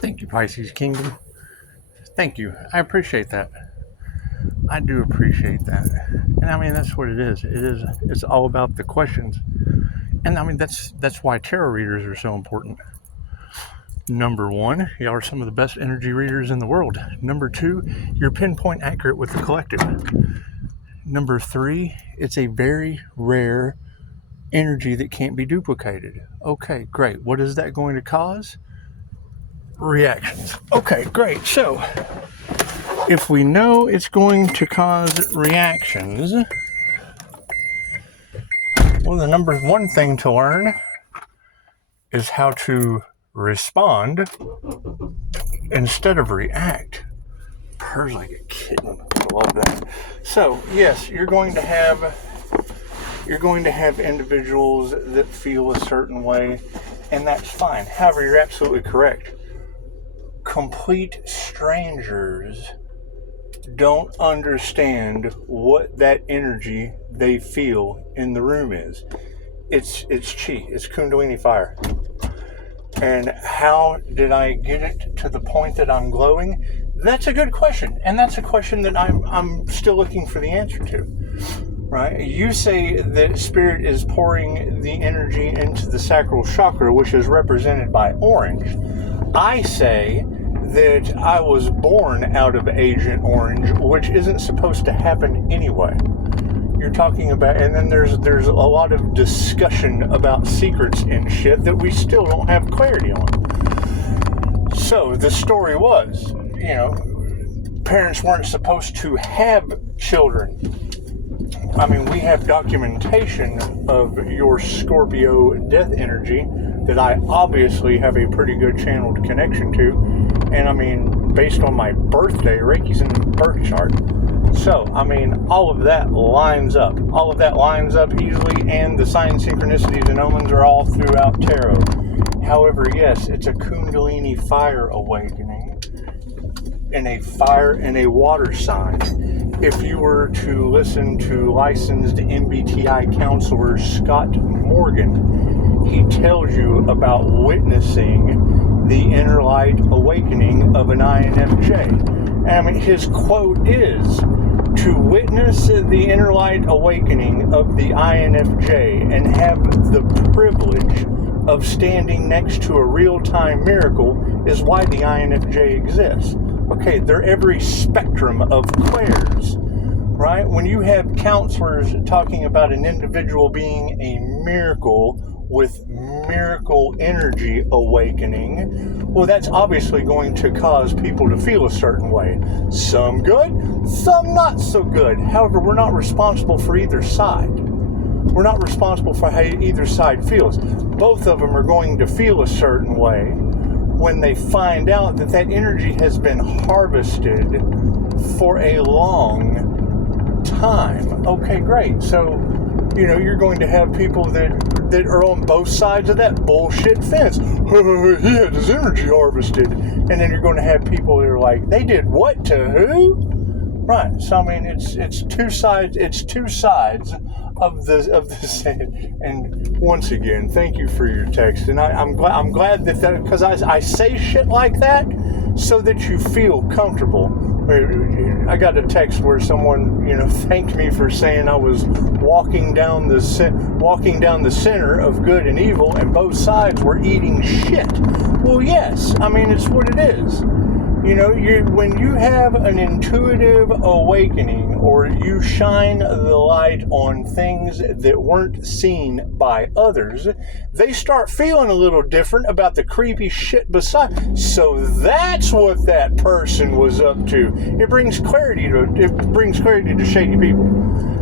Thank you, Pisces Kingdom. Thank you. I appreciate that. I do appreciate that. And I mean, that's what it is. It's all about the questions. And I mean, that's why tarot readers are so important. Number one, y'all are some of the best energy readers in the world. Number two, you're pinpoint accurate with the collective. Number three, it's a very rare energy that can't be duplicated. Okay, great. What is that going to cause? Reactions. Okay, great. So, if we know it's going to cause reactions, well, the number one thing to learn is how to respond instead of react. Purrs like a kitten. I love that. So, yes, you're going to have individuals that feel a certain way, and that's fine. However, you're absolutely correct. Complete strangers don't understand what that energy they feel in the room is. It's chi. It's Kundalini fire. And how did I get it to the point that I'm glowing? That's a good question, and that's a question that I'm still looking for the answer to. Right? You say that spirit is pouring the energy into the sacral chakra, which is represented by orange. I say that I was born out of Agent Orange, which isn't supposed to happen anyway. You're talking about, and then there's a lot of discussion about secrets and shit that we still don't have clarity on. So the story was, parents weren't supposed to have children. I mean, we have documentation of your Scorpio death energy that I obviously have a pretty good channeled connection to. And I mean, based on my birthday, Reiki's in the birth chart. So, I mean, all of that lines up. All of that lines up easily, and the sign synchronicities and omens are all throughout tarot. However, yes, it's a Kundalini fire awakening in a water sign. If you were to listen to licensed MBTI counselor Scott Morgan, he tells you about witnessing the inner light awakening of an INFJ. I mean, his quote is, to witness the inner light awakening of the INFJ and have the privilege of standing next to a real-time miracle is why the INFJ exists. Okay, they're every spectrum of clairs, right? When you have counselors talking about an individual being a miracle with miracle energy awakening, well, that's obviously going to cause people to feel a certain way. Some good, some not so good. However, we're not responsible for either side. We're not responsible for how either side feels. Both of them are going to feel a certain way when they find out that that energy has been harvested for a long time. Okay, great. So, you're going to have people that are on both sides of that bullshit fence. He had his energy harvested. And then you're going to have people that are like, they did what to who? Right. So, I mean, it's two sides. It's two sides of this. And once again, thank you for your text. And I'm glad that because I say shit like that so that you feel comfortable. I got a text where someone, thanked me for saying I was walking down the center of good and evil, and both sides were eating shit. Well, yes. I mean, it's what it is. When you have an intuitive awakening, or you shine the light on things that weren't seen by others, they start feeling a little different about the creepy shit beside. So that's what that person was up to. It brings clarity to shady people.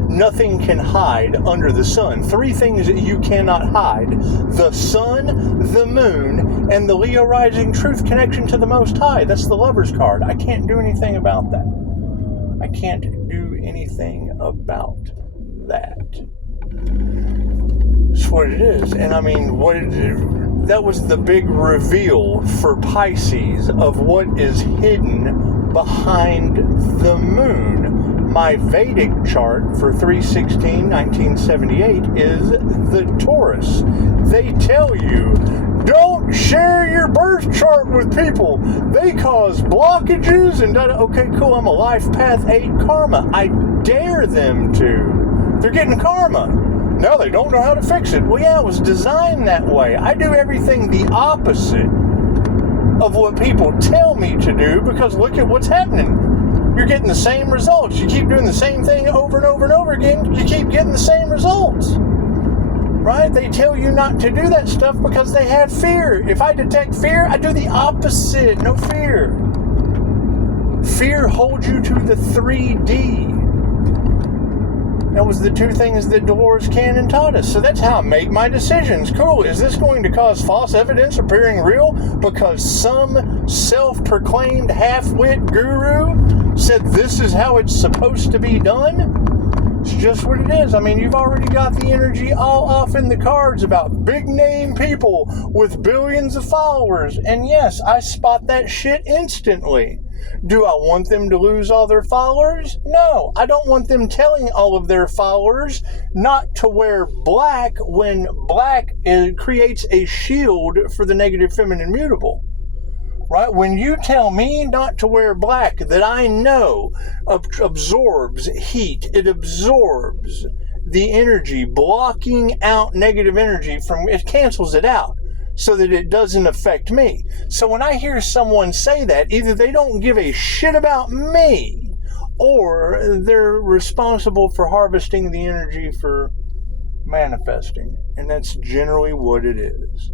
Nothing can hide under the sun. 3 things that you cannot hide: the sun, the moon, and the Leo rising truth connection to the Most High. That's the Lover's card. I can't do anything about that. I can't do anything about that. That's what it is. And I mean, that was the big reveal for Pisces of what is hidden behind the moon. My Vedic chart for 3/16/1978 is the Taurus. They tell you, don't share your birth chart with people. They cause blockages and okay, cool, I'm a life path 8 karma. I dare them to. They're getting karma. No, they don't know how to fix it. Well, yeah, it was designed that way. I do everything the opposite of what people tell me to do because look at what's happening. You're getting the same results. You keep doing the same thing over and over and over again. You keep getting the same results. Right? They tell you not to do that stuff because they have fear. If I detect fear, I do the opposite. No fear. Fear holds you to the 3D. That was the 2 things that Dolores Cannon taught us. So that's how I make my decisions. Cool. Is this going to cause false evidence appearing real because some self-proclaimed half-wit guru said this is how it's supposed to be done? It's just what it is. I mean, you've already got the energy all off in the cards about big-name people with billions of followers. And yes, I spot that shit instantly. Do I want them to lose all their followers? No, I don't want them telling all of their followers not to wear black when black creates a shield for the negative feminine mutable. Right? When you tell me not to wear black that I know absorbs heat, it absorbs the energy, blocking out negative energy it cancels it out. So that it doesn't affect me. So when I hear someone say that, either they don't give a shit about me, or they're responsible for harvesting the energy for manifesting. And that's generally what it is.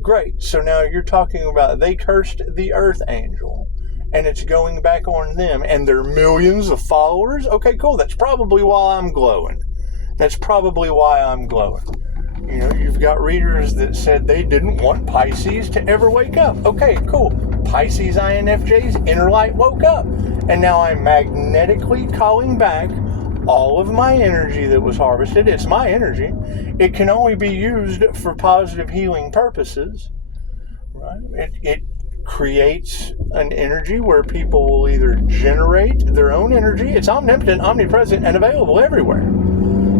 Great. So now you're talking about they cursed the Earth Angel, and it's going back on them, and their millions of followers? Okay, cool. That's probably why I'm glowing. You know, you've got readers that said they didn't want Pisces to ever wake up. Okay, cool. Pisces INFJ's inner light woke up. And now I'm magnetically calling back all of my energy that was harvested. It's my energy. It can only be used for positive healing purposes. Right? It creates an energy where people will either generate their own energy. It's omnipotent, omnipresent, and available everywhere.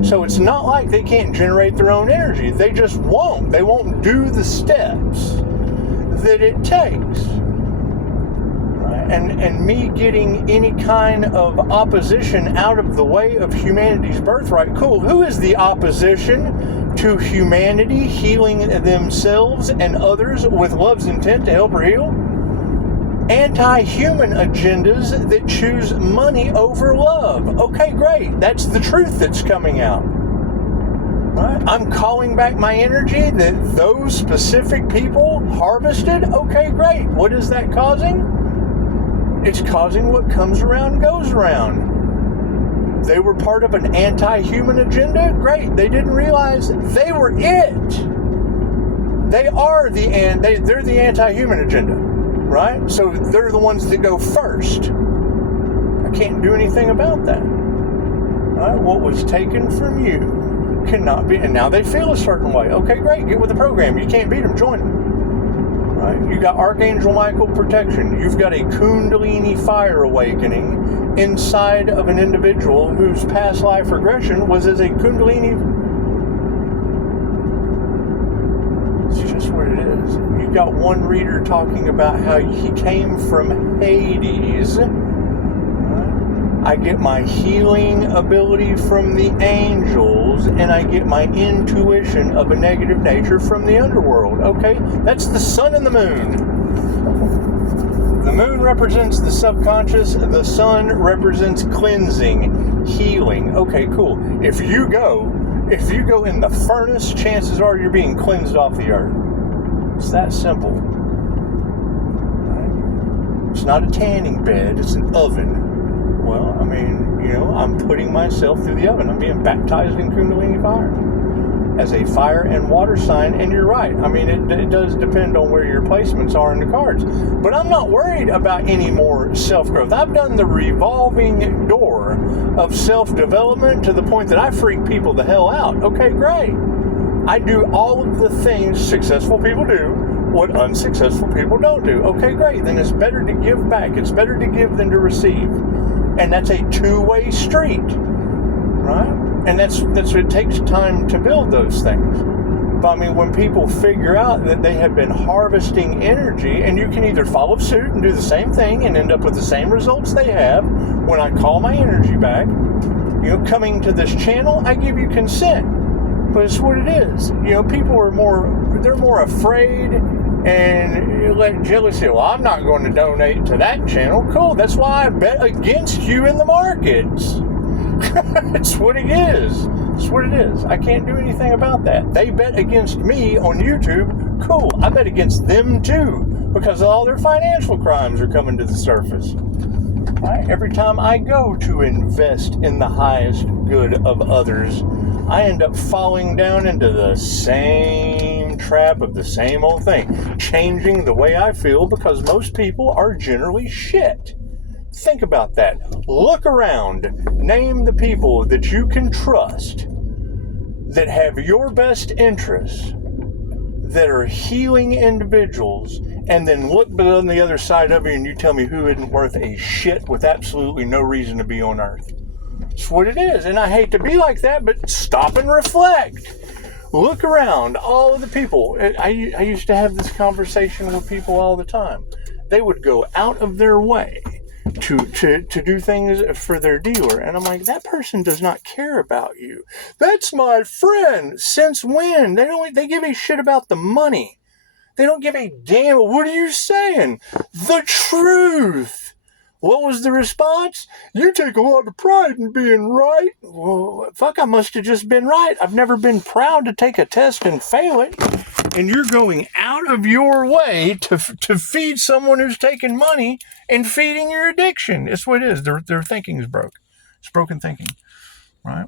So it's not like they can't generate their own energy. They just won't. They won't do the steps that it takes. Right? And me getting any kind of opposition out of the way of humanity's birthright. Cool. Who is the opposition to humanity healing themselves and others with love's intent to help her heal? Anti-human agendas that choose money over love. Okay, great. That's the truth that's coming out. Right? I'm calling back my energy that those specific people harvested. Okay, great. What is that causing? It's causing what comes around goes around. They were part of an anti-human agenda. Great. They didn't realize they were it. They are they're the anti-human agenda. Right? So they're the ones that go first. I can't do anything about that. Right? What was taken from you cannot be, and now they feel a certain way. Okay, great, get with the program. You can't beat them, join them. Right? You got Archangel Michael protection. You've got a Kundalini fire awakening inside of an individual whose past life regression was as a Kundalini. It's just what it is. You've got one reader talking about how he came from Hades. I get my healing ability from the angels, and I get my intuition of a negative nature from the underworld. Okay, that's the sun and the moon. The moon represents the subconscious. The sun represents cleansing, healing. Okay, cool. If you go in the furnace, chances are you're being cleansed off the earth. It's that simple. Right? It's not a tanning bed, it's an oven. Well, I mean, I'm putting myself through the oven. I'm being baptized in Kundalini fire as a fire and water sign, and you're right. I mean, it does depend on where your placements are in the cards. But I'm not worried about any more self-growth. I've done the revolving door of self-development to the point that I freak people the hell out. Okay, great. I do all of the things successful people do, what unsuccessful people don't do. Okay, great. Then it's better to give back. It's better to give than to receive. And that's a two-way street, right? And that's what it takes time to build those things. But I mean, when people figure out that they have been harvesting energy, and you can either follow suit and do the same thing and end up with the same results they have, when I call my energy back, coming to this channel, I give you consent. But it's what it is. People are more afraid and let jealousy. Well, I'm not going to donate to that channel. Cool. That's why I bet against you in the markets. It's what it is. It's what it is. I can't do anything about that. They bet against me on YouTube. Cool. I bet against them too, because all their financial crimes are coming to the surface. Right? Every time I go to invest in the highest good of others, I end up falling down into the same trap of the same old thing, changing the way I feel, because most people are generally shit. Think about that. Look around. Name the people that you can trust that have your best interests, that are healing individuals, and then look on the other side of you and you tell me who isn't worth a shit with absolutely no reason to be on earth. It's what it is. And I hate to be like that, but stop and reflect. Look around. All of the people. I used to have this conversation with people all the time. They would go out of their way to do things for their dealer. And I'm like, that person does not care about you. That's my friend. Since when? They give a shit about the money. They don't give a damn. What are you saying? The truth. What was the response? You take a lot of pride in being right. Well, fuck, I must have just been right. I've never been proud to take a test and fail it. And you're going out of your way to feed someone who's taking money and feeding your addiction. It's what it is. Their thinking is broke. It's broken thinking, right?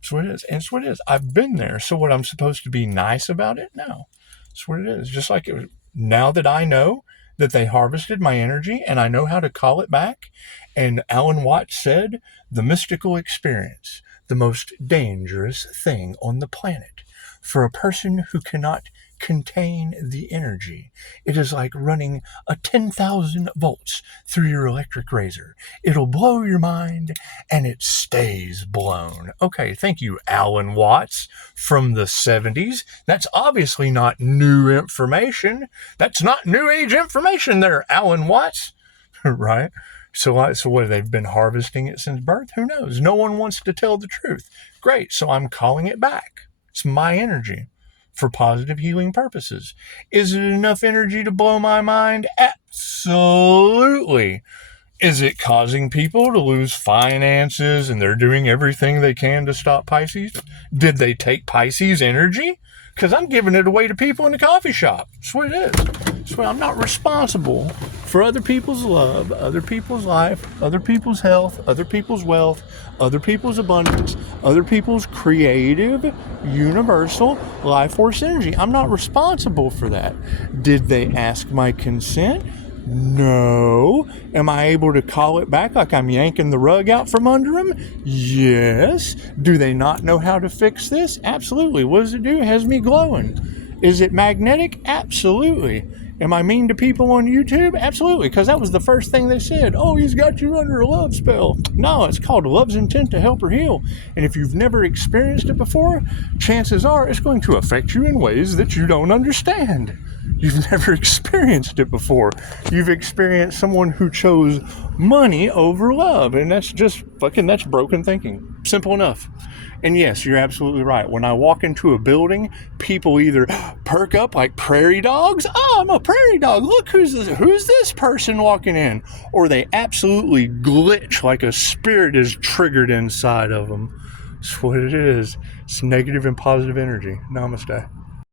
It's what it is. And it's what it is. I've been there. So what, I'm supposed to be nice about it? No. It's what it is. Just like it was, now that I know that they harvested my energy and I know how to call it back. And Alan Watts said, the mystical experience, the most dangerous thing on the planet for a person who cannot contain the energy. It is like running a 10,000 volts through your electric razor. It'll blow your mind and it stays blown. Okay, thank you, Alan Watts from the 70s. That's obviously not new information. That's not new age information there, Alan Watts. Right? So what, they've been harvesting it since birth? Who knows? No one wants to tell the truth. Great, so I'm calling it back. It's my energy for positive healing purposes. Is it enough energy to blow my mind? Absolutely. Is it causing people to lose finances and they're doing everything they can to stop Pisces? Did they take Pisces energy? Because I'm giving it away to people in the coffee shop. That's what it is. So I'm not responsible for other people's love, other people's life, other people's health, other people's wealth, other people's abundance, other people's creative, universal life force energy. I'm not responsible for that. Did they ask my consent? No. Am I able to call it back like I'm yanking the rug out from under them? Yes. Do they not know how to fix this? Absolutely. What does it do? It has me glowing. Is it magnetic? Absolutely. Am I mean to people on YouTube? Absolutely, because that was the first thing they said. Oh, he's got you under a love spell. No, it's called love's intent to help or heal. And if you've never experienced it before, chances are it's going to affect you in ways that you don't understand. You've never experienced it before. You've experienced someone who chose money over love. And that's just that's broken thinking. Simple enough. And yes, you're absolutely right. When I walk into a building, people either perk up like prairie dogs. Oh, I'm a prairie dog. Look, who's this person walking in? Or they absolutely glitch like a spirit is triggered inside of them. That's what it is. It's negative and positive energy. Namaste.